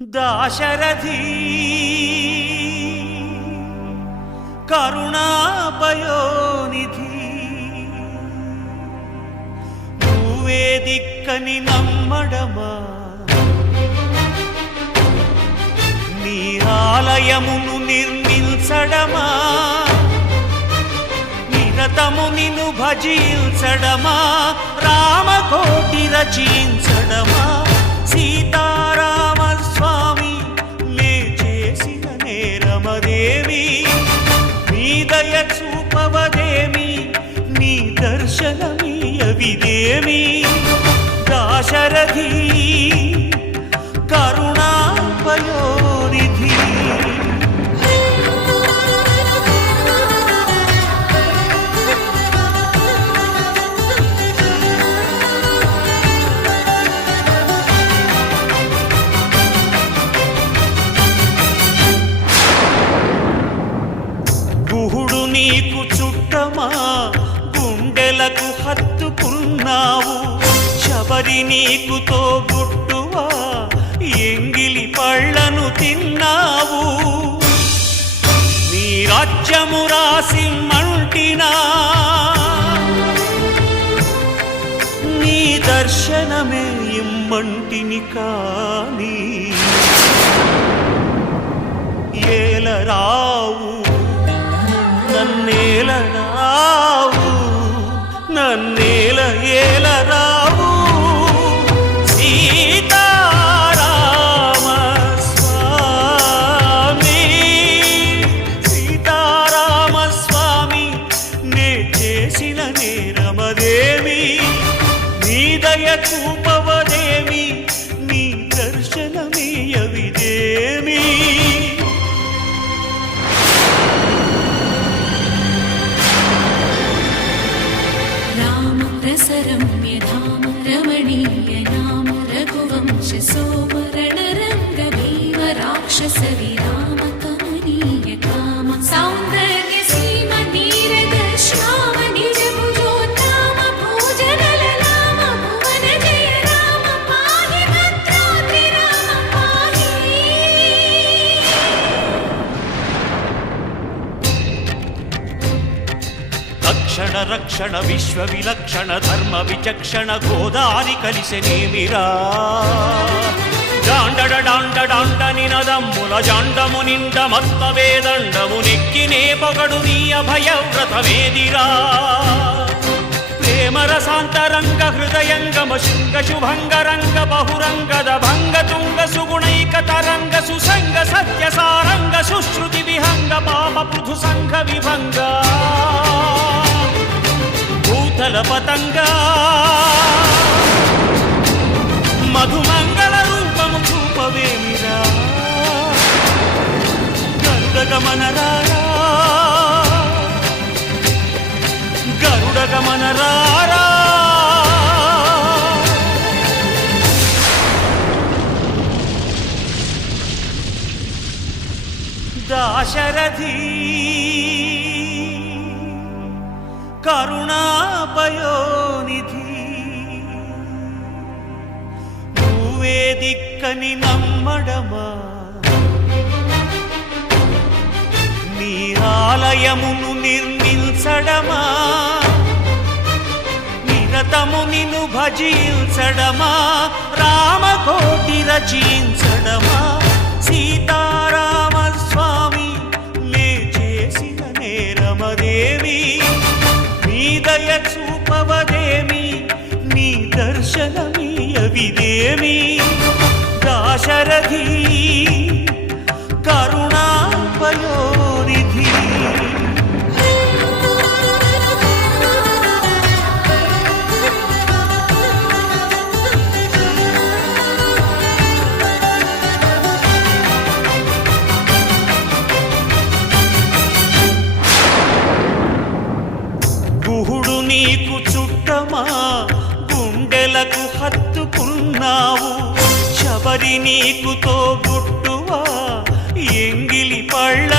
దాశరథి కరుణాపయోనిధి నువ్వే దిక్కని నమ్మడమా నీ ఆలయమును నిర్మించడమా నిరతము నిన్ను భజించడమా రామకోటి రచించడమా సీతారామ స్వామి నే చేసిన నేరమదేమి నీ దయ చూపవదేమి నీ దర్శనమీయవిదేమి దాశరథి కరుణాపయోనిధి గుహుడు నీకు చుట్టమా గుండెలకు హత్తుకున్నావు శబరి నీకు తోబుట్టువా ఎంగిలి పళ్ళను తిన్నావు నీ రాజ్యము రాసి మంటినా నీ దర్శనమే ఇమ్మంటిని కాని ఏలరావు నన్నేలరావు నన్నేల ఏలరావు సీతారామ స్వామి సీతారామ స్వామి నే చేసిన నేరమదేమి నీ దయ చూపవదేమి నీ దర్శనమీయవిదేమి रम्य धाम रमणीय नाम रघुवंश सोमरणरङ्गभीम राक्षस विराम कमनीय काम सौन्दर्य सीम नीरद श्याम निज भुजोत्तम भोजनललाम भुवन जय राम पाहि भद्राद्रि राम पाहि రక్షణ రక్షణ విశ్వ విలక్షణ ధర్మ విచక్షణ గోదారి కలిసెనేమిరా జాండడ డాండ డాండ నినదమ్ముల జాండము నిండ మత్త వేదండము నెక్కినే పొగడు నీ అభయవ్రతమేదిరా ప్రేమరసాంతరంగ హృదయంగమ శృంగ శుభంగరంగ బహురంగద భంగ తుంగ సుగుణైక తరంగ సుసంగ సత్య సారంగ సుశ్రుతి విహంగ పాప పృథు సంఘ విభంగ భూతల పతంగా మధుమంగళ రూపము చూపవేమిరా గరుడగమనరారా గరుడగమనరారా దాశరథి కరుణాపయోనిధి నువ్వే దిక్కని నమ్మడమా నీ ఆలయమును నిర్మించడమా నిరతము నిన్ను భజించడమా రామకోటి రచించడమా సీతారామ స్వామి నే చేసిన నేరమదేమి నీ దయ చూపవదేమి నీ దర్శనమీయవిదేమి దాశరథి కరుణాపయోనిధి గుహుడు నీకు చుట్టమా గుండెలకు హత్తుకున్నావు శబరి నీకు తోబుట్టువా ఎంగిలి పళ్ళ